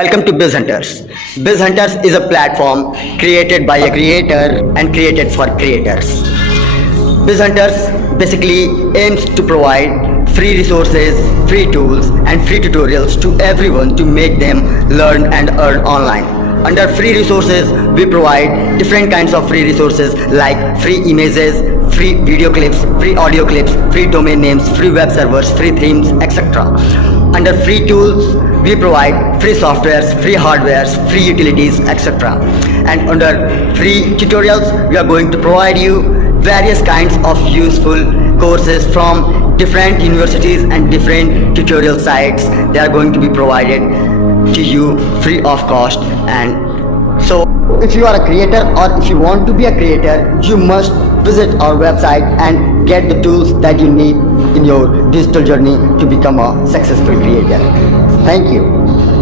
Welcome to Bizzhunters. Bizzhunters is a platform created by a creator and created for creators. Bizzhunters basically aims to provide free resources, free tools and free tutorials to everyone to make them learn and earn online. Under free resources, we provide different kinds of free resources like free images, free video clips, free audio clips, free domain names, free web servers, free themes, etc. Under free tools, we provide free softwares, free hardwares, free utilities, etc. And under free tutorials, we are going to provide you various kinds of useful courses from different universities and different tutorial sites. They are going to be provided to you free of cost. And so if you are a creator or if you want to be a creator, you must visit our website and get the tools that you need in your digital journey to become a successful creator. Thank you.